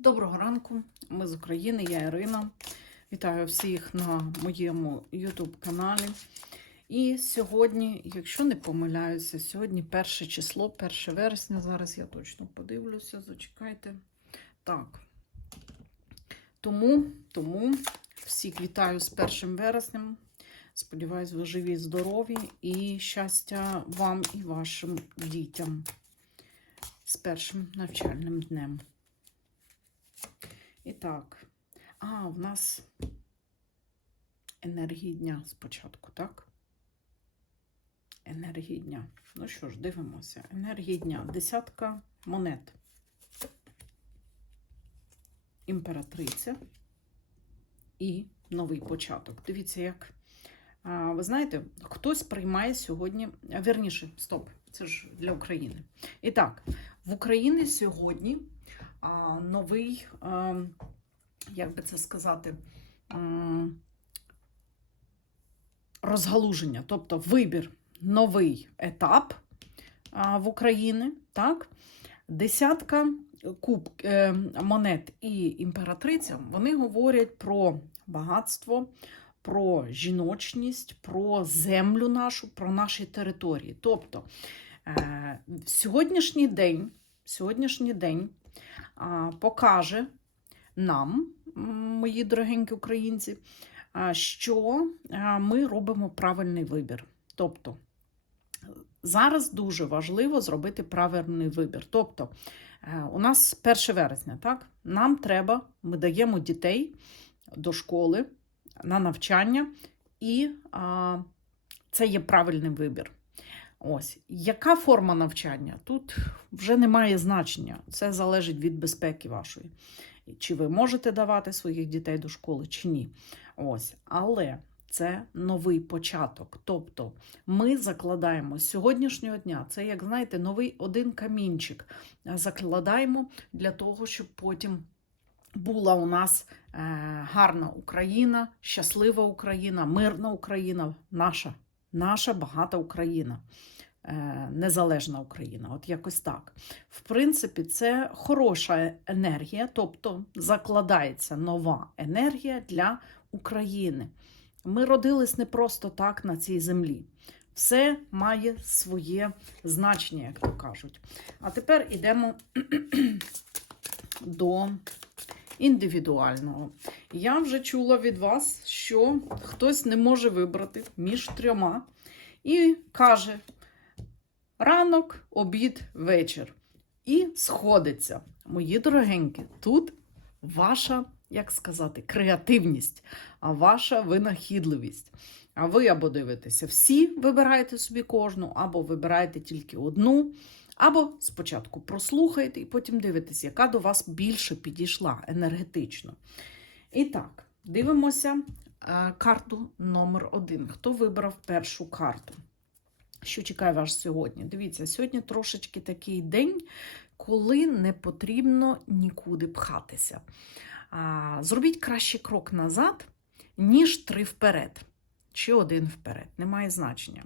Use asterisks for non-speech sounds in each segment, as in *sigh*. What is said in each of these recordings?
Доброго ранку, ми з України, я Ірина. Вітаю всіх на моєму YouTube каналі. І сьогодні, якщо не помиляюся, сьогодні перше число, 1 вересня. Зараз я точно подивлюся, зачекайте. Так. Тому, тому всіх вітаю з 1 вереснем. Сподіваюсь, ви живі, здорові і щастя вам і вашим дітям з першим навчальним днем. І так, а, в нас енергії дня спочатку, так? Енергії дня. Ну що ж, дивимося. Енергії дня. Десятка монет. Імператриця і новий початок. Дивіться, як. Ви знаєте, хтось приймає сьогодні. Вірніше, стоп, це ж для України. І так, в Україні сьогодні новий, як би це сказати, розгалуження, тобто вибір, новий етап в Україні. Так? Десятка куб е, монет і імператриця вони говорять про багатство, про жіночність, про землю нашу, про наші території. Тобто е, сьогоднішній день, сьогоднішній день покаже нам, мої дорогенькі українці, що ми робимо правильний вибір. Тобто зараз дуже важливо зробити правильний вибір. Тобто, е, у нас 1 вересня, так? Нам треба, ми даємо дітей до школи на навчання, і а, це є правильний вибір. Ось, яка форма навчання? Тут вже немає значення. Це залежить від безпеки вашої. Чи ви можете давати своїх дітей до школи, чи ні. Ось, але це новий початок. Тобто ми закладаємо з сьогоднішнього дня, це, як знаєте, новий один камінчик. Закладаємо для того, щоб потім була у нас е, гарна Україна, щаслива Україна, мирна Україна, наша, наша багата Україна. е, Незалежна Україна, от якось так. В принципі, це хороша енергія, тобто закладається нова енергія для України. Ми родились не просто так на цій землі. Все має своє значення, як то кажуть. А тепер йдемо *clears throat* до індивідуального. Я вже чула від вас, що хтось не може вибрати між трьома і каже: ранок, обід, вечір. І сходиться. Мої дорогенькі, тут ваша, як сказати, креативність, а ваша винахідливість. А ви або дивитеся всі, вибираєте собі кожну, або вибираєте тільки одну, або спочатку прослухаєте і потім дивитесь, яка до вас більше підійшла енергетично. І так, дивимося е, карту номер один. Хто вибрав першу карту? Що чекає вас сьогодні? Дивіться, сьогодні трошечки такий день, коли не потрібно нікуди пхатися. Зробіть краще крок назад, ніж три вперед. Чи один вперед, немає значення.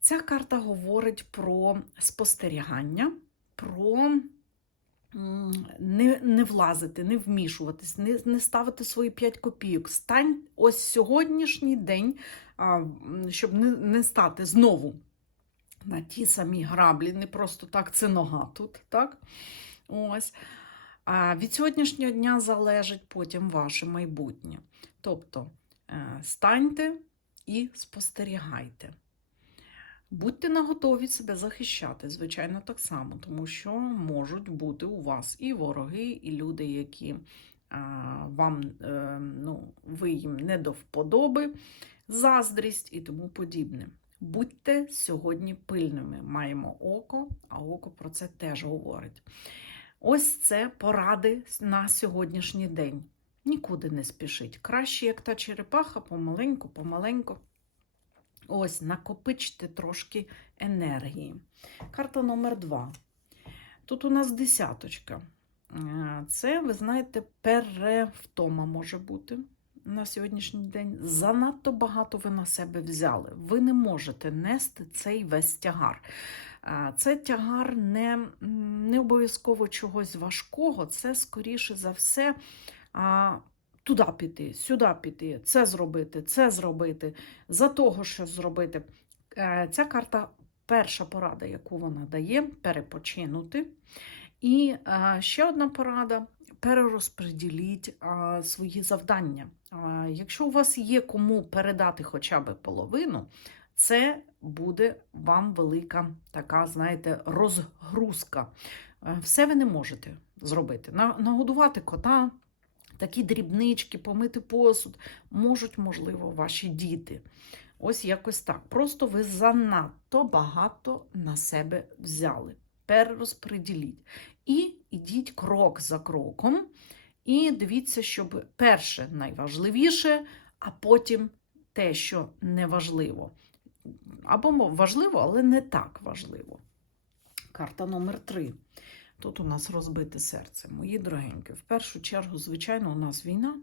Ця карта говорить про спостерігання, про не, не влазити, не вмішуватись, не, не ставити свої 5 копійок. Стань ось сьогоднішній день, щоб не, не стати знову на ті самі граблі, не просто так, це нога тут, так? Ось. А від сьогоднішнього дня залежить потім ваше майбутнє. Тобто е, станьте і спостерігайте. Будьте наготові себе захищати, звичайно, так само, тому що можуть бути у вас і вороги, і люди, які вам е, ну, ви їм не до вподоби, заздрість і тому подібне. Будьте сьогодні пильними. Маємо око, а око про це теж говорить. Ось це поради на сьогоднішній день. Нікуди не спішіть. Краще, як та черепаха, помаленьку, помаленьку. Ось, накопичте трошки енергії. Карта номер два. Тут у нас десяточка. Е, Це, ви знаєте, перевтома може бути на сьогоднішній день. Занадто багато ви на себе взяли. Ви не можете нести цей весь тягар. А, Це тягар не, не обов'язково чогось важкого, це скоріше за все. Туди піти, сюди піти, це зробити, це зробити, за того, що зробити. Е, Ця карта перша порада, яку вона дає, перепочинути. І е, ще одна порада перерозподіліть е, свої завдання. Якщо у вас є кому передати хоча б половину, це буде вам велика така, знаєте, розгрузка. Все ви не можете зробити. Нагодувати кота, такі дрібнички, помити посуд можуть, можливо, ваші діти. Ось якось так. Просто ви занадто багато на себе взяли. Перерозподіліть. І ідіть крок за кроком. І дивіться, щоб перше найважливіше, а потім те, що не важливо. Або важливо, але не так важливо. Карта номер 3. Тут у нас розбите серце. Мої дорогенькі. В першу чергу, звичайно, у нас війна.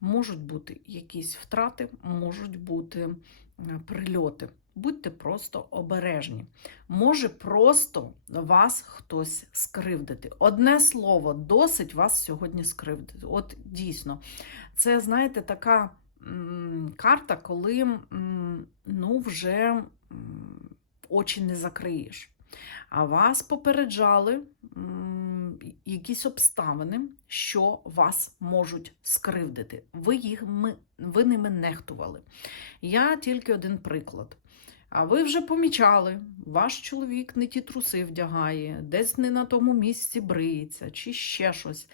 Можуть бути якісь втрати, можуть бути е, прильоти. Будьте просто обережні. Може просто вас хтось скривдити. Одне слово, досить вас сьогодні скривдити. От дійсно, це, знаєте, така карта, коли ну, вже очі не закриєш. А вас попереджали якісь обставини, що вас можуть скривдити. Ви, їх, ви ними нехтували. Я тільки один приклад. А ви вже помічали, ваш чоловік не ті труси вдягає, десь не на тому місці бриється, чи ще щось.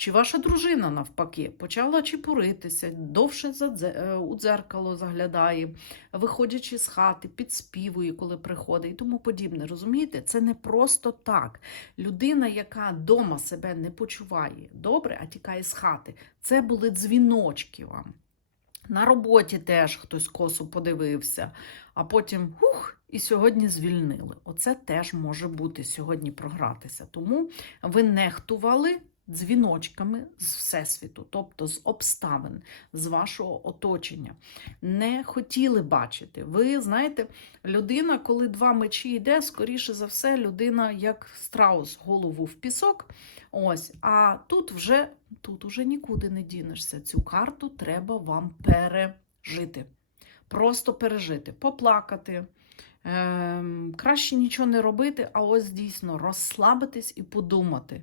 Чи ваша дружина, навпаки, почала чепуритися, довше е, у дзеркало заглядає, виходячи з хати, підспівує, коли приходить і тому подібне. Розумієте, це не просто так. Людина, яка дома себе не почуває добре, а тікає з хати, це були дзвіночки вам. На роботі теж хтось косо подивився, а потім хух, і сьогодні звільнили. Оце теж може бути сьогодні програтися. Тому ви нехтували дзвіночками з всесвіту, тобто з обставин, з вашого оточення. Не хотіли бачити. Ви знаєте, людина, коли два мечі йде, скоріше за все, людина як страус голову в пісок. Ось, а тут вже тут уже нікуди не дінешся. Цю карту треба вам пережити. Просто пережити, поплакати. Ем, краще нічого не робити, а ось дійсно розслабитись і подумати,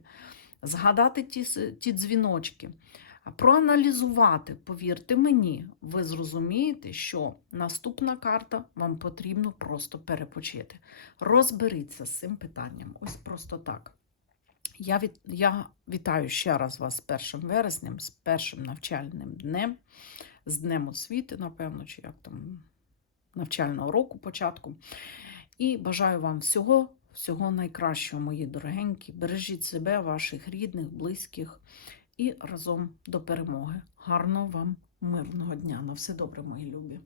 згадати ті, ті дзвіночки, проаналізувати, повірте мені, ви зрозумієте, що наступна карта вам потрібно просто перепочити. Розберіться з цим питанням. Ось просто так. Я, від, я вітаю ще раз вас з 1 вереснем, з першим навчальним днем, з Днем освіти, напевно, чи як там навчального року початку. І бажаю вам всього, всього найкращого, мої дорогенькі. Бережіть себе, ваших рідних, близьких і разом до перемоги. Гарного вам мирного дня. На все добре, мої любі.